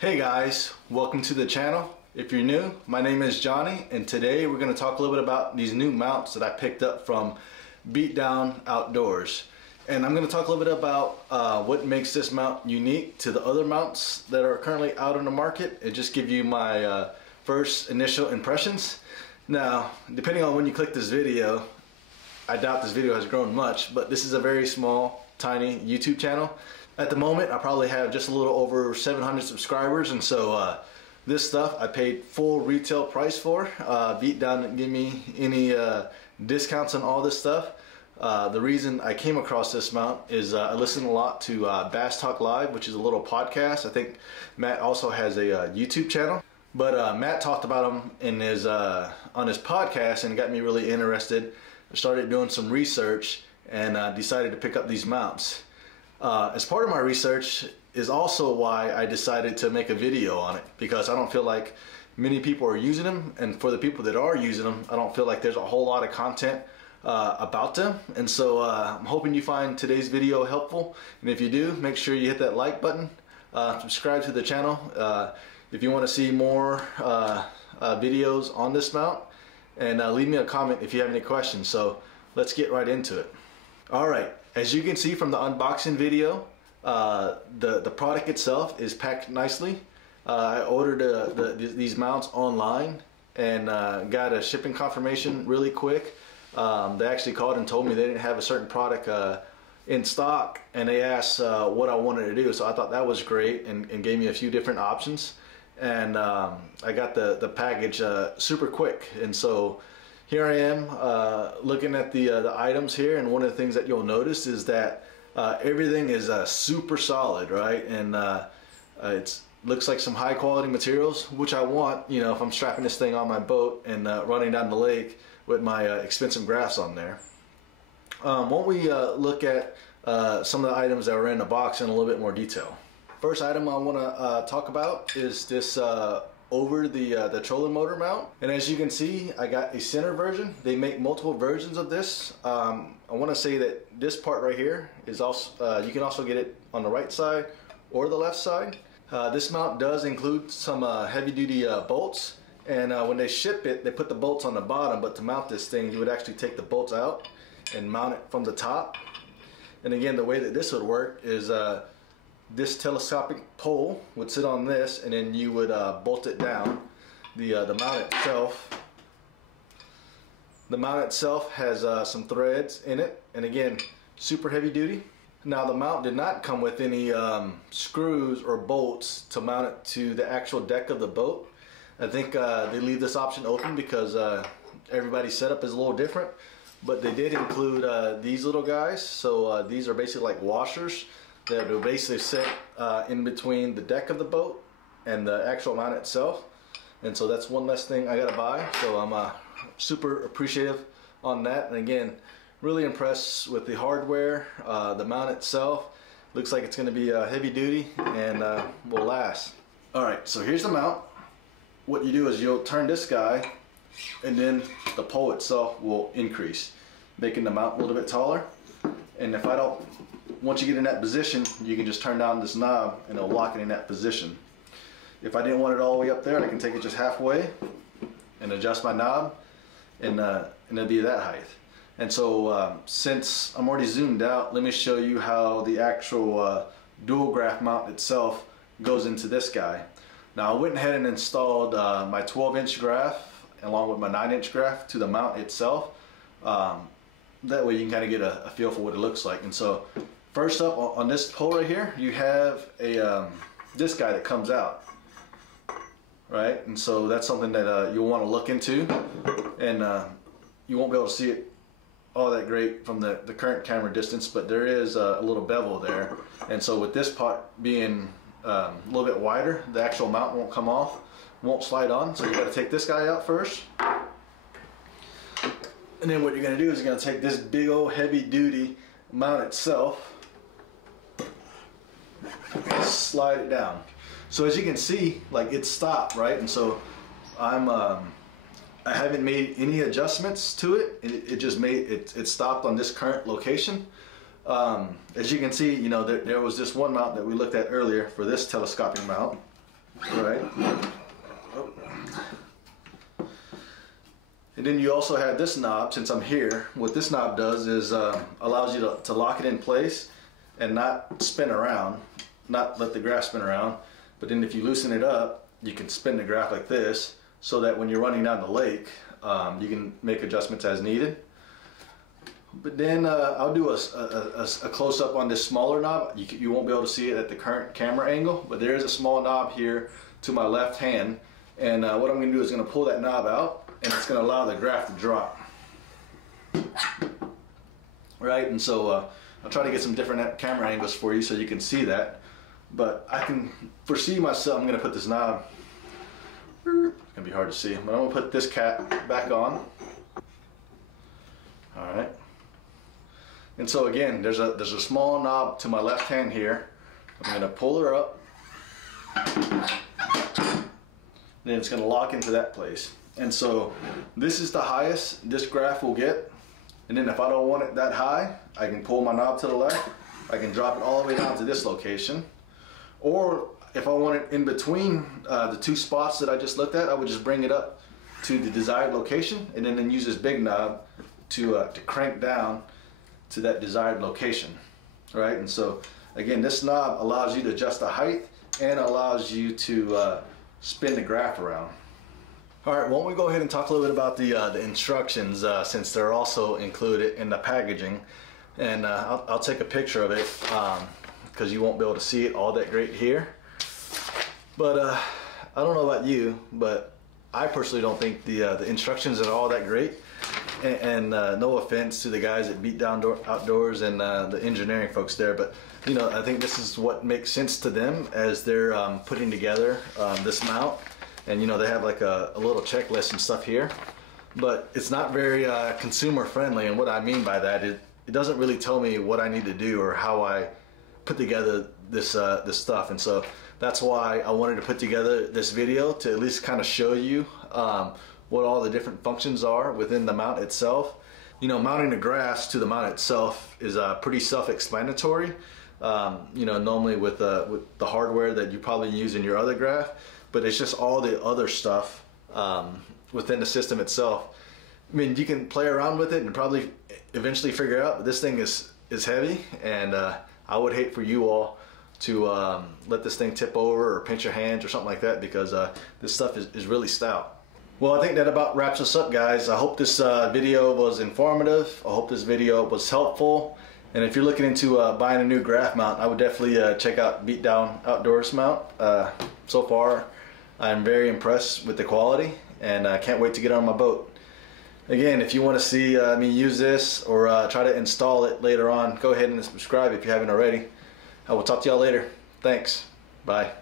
Hey guys, welcome to the channel. If you're new, my name is Johnny, and today we're going to talk a little bit about these new mounts that I picked up from Beatdown Outdoors. And I'm going to talk a little bit about what makes this mount unique to the other mounts that are currently out on the market, and just give you my first initial impressions. Now, depending on when you click this video, I doubt this video has grown much, but this is a very small, tiny YouTube channel. At the moment, I probably have just a little over 700 subscribers, and so this stuff I paid full retail price for. Beatdown didn't give me any discounts on all this stuff. The reason I came across this mount is I listen a lot to Bass Talk Live, which is a little podcast. I think Matt also has a YouTube channel. But Matt talked about them in his on his podcast, and it got me really interested. I started doing some research and decided to pick up these mounts. As part of my research is also why I decided to make a video on it, because I don't feel like many people are using them, and for the people that are using them, I don't feel like there's a whole lot of content about them. And so I'm hoping you find today's video helpful, and if you do, make sure you hit that like button, subscribe to the channel if you want to see more videos on this mount, and leave me a comment if you have any questions. So let's get right into it. Alright, as you can see from the unboxing video, the product itself is packed nicely. I ordered these mounts online and got a shipping confirmation really quick. They actually called and told me they didn't have a certain product in stock, and they asked what I wanted to do, so I thought that was great, and gave me a few different options. And I got the package super quick, and so here I am looking at the items here, and one of the things that you'll notice is that everything is super solid, right? And it looks like some high quality materials, which I want, you know, if I'm strapping this thing on my boat and running down the lake with my expensive graphs on there. Why don't we look at some of the items that were in the box in a little bit more detail. First item I want to talk about is this over the trolling motor mount, and as you can see, I got a center version. They make multiple versions of this. I want to say that this part right here is also you can also get it on the right side or the left side. This mount does include some heavy-duty bolts, and when they ship it, they put the bolts on the bottom, but to mount this thing, you would actually take the bolts out and mount it from the top. And again, the way that this would work is this telescopic pole would sit on this, and then you would bolt it down. The mount itself has some threads in it, and again, super heavy duty. Now the mount did not come with any screws or bolts to mount it to the actual deck of the boat. I think they leave this option open because everybody's setup is a little different, but they did include these little guys. So these are basically like washers that will basically sit in between the deck of the boat and the actual mount itself. And so that's one less thing I gotta buy, so I'm super appreciative on that. And again, really impressed with the hardware. The mount itself looks like it's going to be heavy duty and will last. Alright, so here's the mount. What you do is you'll turn this guy, and then the pole itself will increase, making the mount a little bit taller. And if I don't, once you get in that position, you can just turn down this knob and it'll lock it in that position. If I didn't want it all the way up there, I can take it just halfway and adjust my knob, and it'll be that height. And so since I'm already zoomed out, let me show you how the actual dual graph mount itself goes into this guy. Now I went ahead and installed my 12-inch graph along with my 9-inch graph to the mount itself. That way you can kind of get a feel for what it looks like. And so first up on this pole right here, you have a this guy that comes out, right? And so that's something that you'll want to look into, and you won't be able to see it all that great from the current camera distance, but there is a little bevel there. And so with this part being a little bit wider, the actual mount won't come off, won't slide on. So you got to take this guy out first, and then what you're going to do is you're going to take this big old heavy duty mount itself, slide it down. So as you can see, like, it's stopped, right? And so I haven't made any adjustments to it. It just made it stopped on this current location. As you can see, you know, there was this one mount that we looked at earlier for this telescopic mount. right? And then you also have this knob. Since I'm here, what this knob does is allows you to lock it in place and not spin around, not let the graph spin around. But then if you loosen it up, you can spin the graph like this, so that when you're running down the lake, you can make adjustments as needed. But then I'll do a close-up on this smaller knob. You won't be able to see it at the current camera angle, but there is a small knob here to my left hand. And what I'm going to do is going to pull that knob out, and it's going to allow the graph to drop. Right, and so I'll try to get some different camera angles for you so you can see that. But I can foresee myself, I'm going to put this knob, it's going to be hard to see, but I'm going to put this cap back on. Alright. And so again, there's a small knob to my left hand here. I'm going to pull her up. Then it's going to lock into that place. And so this is the highest this graph will get. And then if I don't want it that high, I can pull my knob to the left. I can drop it all the way down to this location. Or if I want it in between the two spots that I just looked at, I would just bring it up to the desired location and then use this big knob to crank down to that desired location, right? And so again, this knob allows you to adjust the height and allows you to spin the graph around. All right, why don't we go ahead and talk a little bit about the instructions, since they're also included in the packaging. And I'll take a picture of it because you won't be able to see it all that great here. But I don't know about you, but I personally don't think the instructions are all that great. And no offense to the guys at Beatdown Outdoors and the engineering folks there, but you know, I think this is what makes sense to them as they're putting together this mount. And you know, they have like a little checklist and stuff here, but it's not very consumer friendly. And what I mean by that is it doesn't really tell me what I need to do or how I put together this this stuff. And so that's why I wanted to put together this video to at least kind of show you what all the different functions are within the mount itself. You know, mounting the graphs to the mount itself is pretty self-explanatory. You know, normally with the hardware that you probably use in your other graph, but it's just all the other stuff within the system itself. I mean, you can play around with it and probably eventually figure out, but this thing is heavy, and I would hate for you all to let this thing tip over or pinch your hands or something like that, because this stuff is really stout. Well, I think that about wraps us up, guys. I hope this video was informative. I hope this video was helpful. And if you're looking into buying a new graph mount, I would definitely check out Beatdown Outdoors mount. So far, I'm very impressed with the quality, and I can't wait to get on my boat. Again, if you want to see me use this or try to install it later on, go ahead and subscribe if you haven't already. I will talk to y'all later. Thanks. Bye.